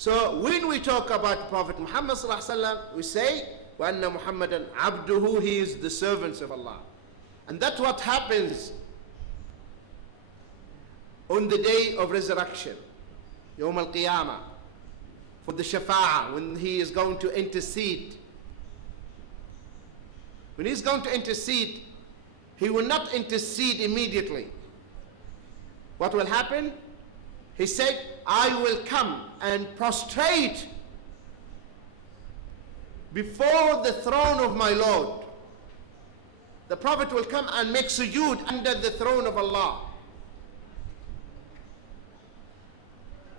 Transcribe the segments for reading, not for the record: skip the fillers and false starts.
So when we talk about Prophet Muhammad sallallahu alaihi wasallam, we say, وَأَنَّ مُحَمَّدًا عَبْدُهُ, he is the servants of Allah. And that's what happens on the day of resurrection, Yawm al-Qiyamah, for the Shafa'ah, when he is going to intercede. When he's going to intercede, he will not intercede immediately. What will happen? He said, I will come and prostrate before the throne of my Lord. The Prophet will come and make sujood under the throne of Allah.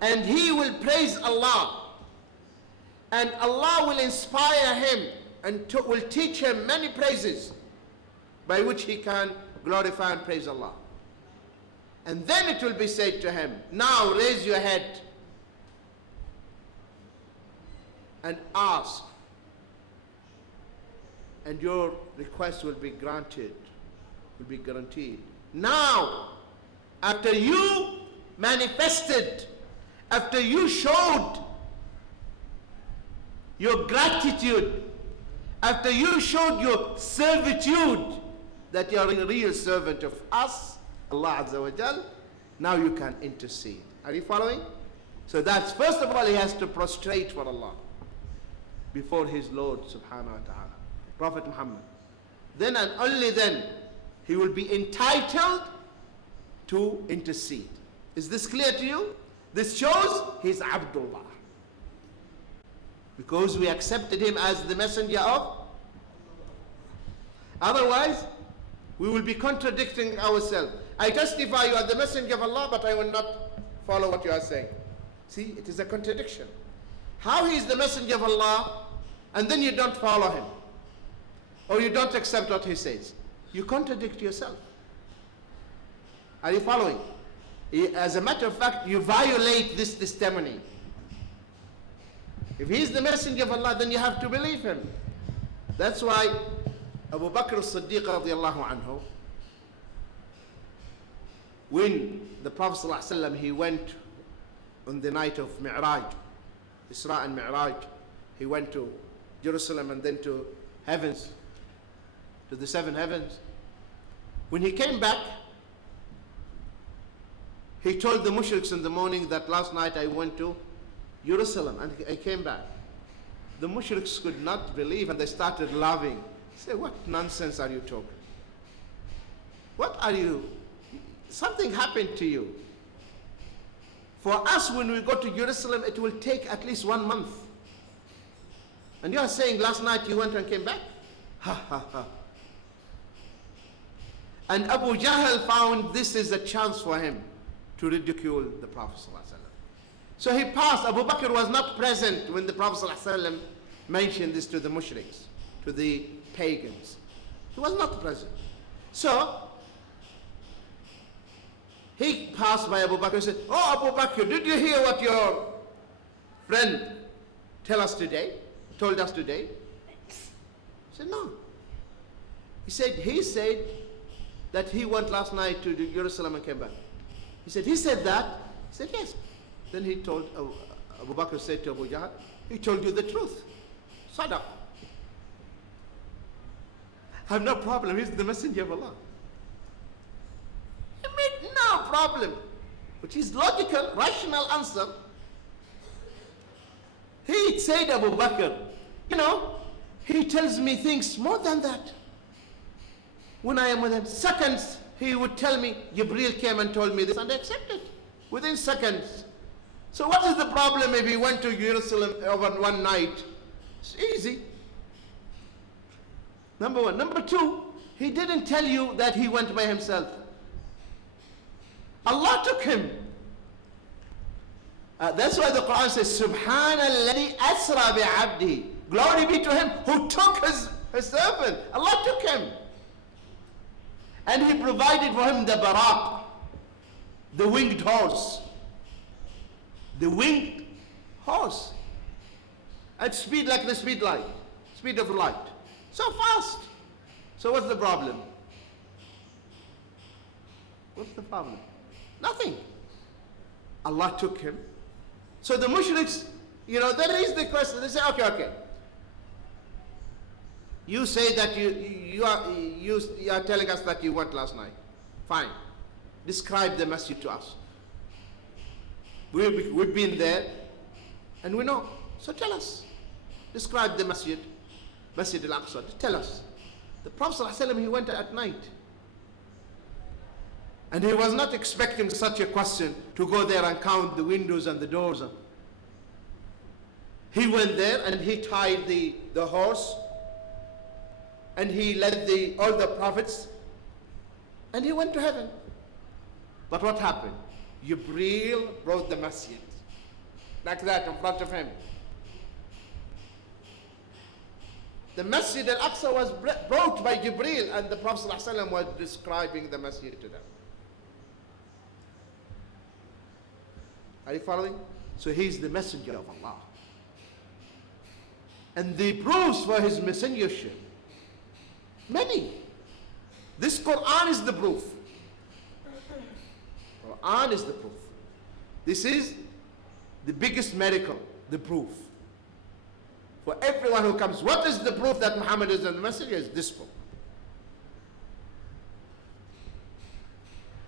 And he will praise Allah. And Allah will inspire him and will teach him many praises by which he can glorify and praise Allah. And then it will be said to him, now raise your head and ask, and your request will be granted, will be guaranteed. Now, after you manifested, after you showed your gratitude, after you showed your servitude, that you are a real servant of us, Allah Azza wa Jal, now you can intercede. Are you following? So that's, first of all, he has to prostrate for Allah before his Lord subhanahu wa ta'ala, Prophet Muhammad. Then and only then he will be entitled to intercede. Is this clear to you? This shows he's Abdullah, because we accepted him as the messenger of. Otherwise, we will be contradicting ourselves. I testify you are the messenger of Allah, but I will not follow what you are saying. See, it is a contradiction. How he is the messenger of Allah, and then you don't follow him, or you don't accept what he says? You contradict yourself. Are you following? As a matter of fact, you violate this testimony. If he is the messenger of Allah, then you have to believe him. That's why Abu Bakr as-Siddiq radiallahu anhu, when the Prophet ﷺ, he went on the night of Mi'raj, Isra and Mi'raj, he went to Jerusalem and then to heavens, to the seven heavens. When he came back, he told the mushriks in the morning that last night I went to Jerusalem and I came back. The mushriks could not believe and they started laughing. Say, what nonsense are you talking? What are you? Something happened to you. For us, when we go to Jerusalem, it will take at least 1 month. And you are saying last night you went and came back? Ha ha ha. And Abu Jahl found this is a chance for him to ridicule the Prophet ﷺ. So he passed. Abu Bakr was not present when the Prophet ﷺ mentioned this to the mushriks, to the pagans. He was not present. So he passed by Abu Bakr and said, oh Abu Bakr, did you hear what your friend told us today? He said, no. He said that he went last night to Jerusalem and came back. He said that? He said, yes. Then he told, Abu Bakr said to Abu Jahl, he told you the truth. Sadaq. I have no problem, he's the messenger of Allah. He made no problem, which is logical, rational answer. He said, Abu Bakr, you know, he tells me things more than that. When I am with him, seconds, he would tell me, Jibreel came and told me this, and I accepted within seconds. So what is the problem if he went to Jerusalem over one night? It's easy. Number one. Number two, he didn't tell you that he went by himself. Allah took him. That's why the Quran says, Subhanallah asra bi'abdihi. Glory be to him who took his servant. Allah took him. And he provided for him the barak, the winged horse. The winged horse. At speed like the speed of light. So fast. So what's the problem? What's the problem? Nothing. Allah took him. So the mushriks, You know, there is the question. They say, okay. You say that you are telling us that you went last night. Fine. Describe the masjid to us. We've been there and we know. So tell us. Describe the masjid, Masjid al-Aqsa. Tell us. The Prophet ﷺ, he went at night. And he was not expecting such a question to go there and count the windows and the doors. He went there and he tied the horse and he led all the prophets and he went to heaven. But what happened? Jibreel brought the masjid like that in front of him. The Masjid al-Aqsa was brought by Jibreel and the Prophet ﷺ was describing the masjid to them. Are you following? So he's the messenger of Allah. And the proofs for his messengership, many. This Quran is the proof. Quran is the proof. This is the biggest miracle, the proof. For everyone who comes, what is the proof that Muhammad is the messenger? Is this book.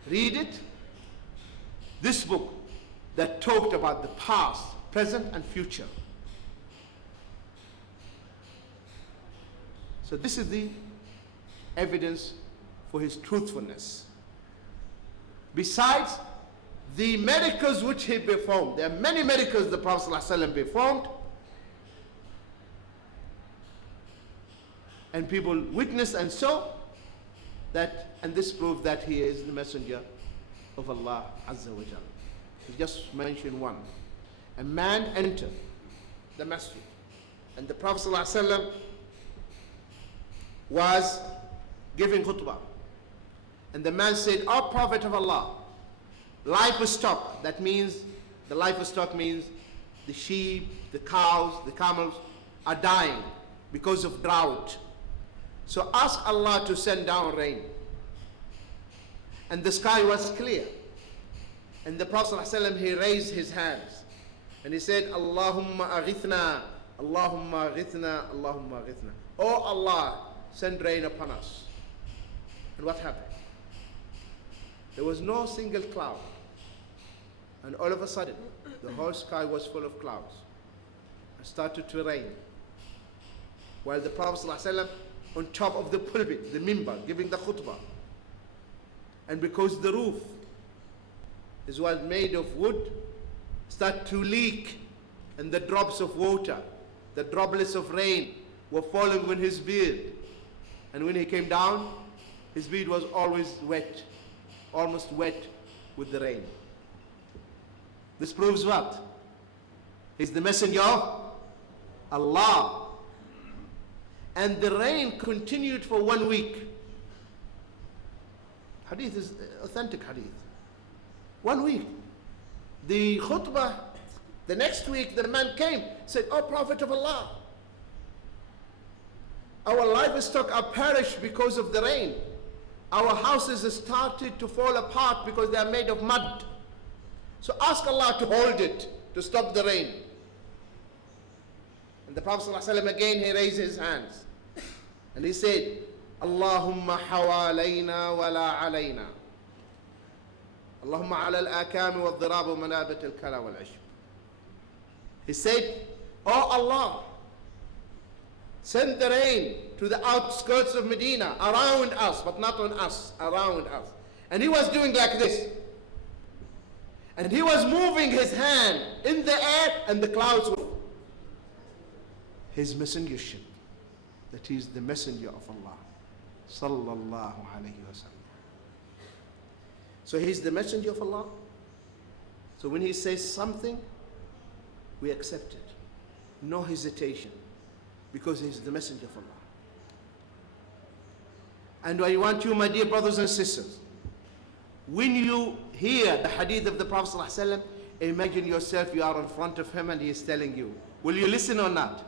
Read it. This book that talked about the past, present and future. So this is the evidence for his truthfulness. Besides the miracles which he performed, there are many miracles the Prophet ﷺ performed, and people witnessed and saw that, and this proved that he is the messenger of Allah Azza wa Jalla. Just mention one. A man entered the masjid and the Prophet ﷺ was giving khutbah. And the man said, "O Prophet of Allah, livestock," that means, the livestock means the sheep, the cows, the camels are dying because of drought. So ask Allah to send down rain. And the sky was clear. And the Prophet ﷺ, he raised his hands and he said, "Allahumma aghithna, Allahumma aghithna, Allahumma aghithna." Oh Allah, send rain upon us. And what happened? There was no single cloud. And all of a sudden, the whole sky was full of clouds. It started to rain. While the Prophet ﷺ on top of the pulpit, the minbar, giving the khutbah. And because the roof was made of wood, started to leak, and the drops of water, the droplets of rain were falling on his beard. And when he came down, his beard was always wet, almost wet with the rain. This proves what? He's the messenger of Allah. And the rain continued for 1 week. Hadith is authentic hadith. 1 week. The khutbah, the next week the man came, said, "O Prophet of Allah, our livestock are perished because of the rain. Our houses started to fall apart because they are made of mud. So ask Allah to hold it, to stop the rain." And the Prophet ﷺ again, he raised his hands. And he said, "Allahumma hawalayna wa la alayna. Allahumma ala al-akami wa al-dhirab wa manabat al-kala wal-ishb." He said, "Oh Allah, send the rain to the outskirts of Medina, around us, but not on us, around us." And he was doing like this. And he was moving his hand in the air, and the clouds were. His messengership, that he is the messenger of Allah, sallallahu alayhi wa sallam. So he's the messenger of Allah. So when he says something, we accept it. No hesitation, because he's the messenger of Allah. And I want you, my dear brothers and sisters, when you hear the hadith of the Prophet ﷺ, imagine yourself, you are in front of him and he is telling you. Will you listen or not?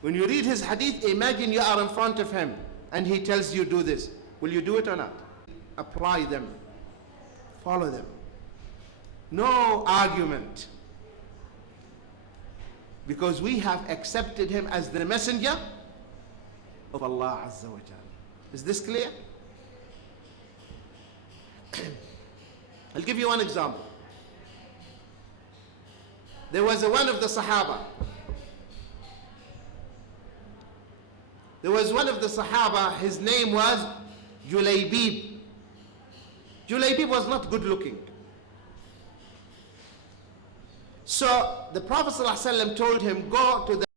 When you read his hadith, imagine you are in front of him and he tells you do this. Will you do it or not? Apply them. Follow them. No argument. Because we have accepted him as the messenger of Allah Azza wa Jal. Is this clear? I'll give you one example. There was one of the Sahaba. His name was Julaybib. Julaybib was not good looking. So the Prophet ﷺ told him, go to the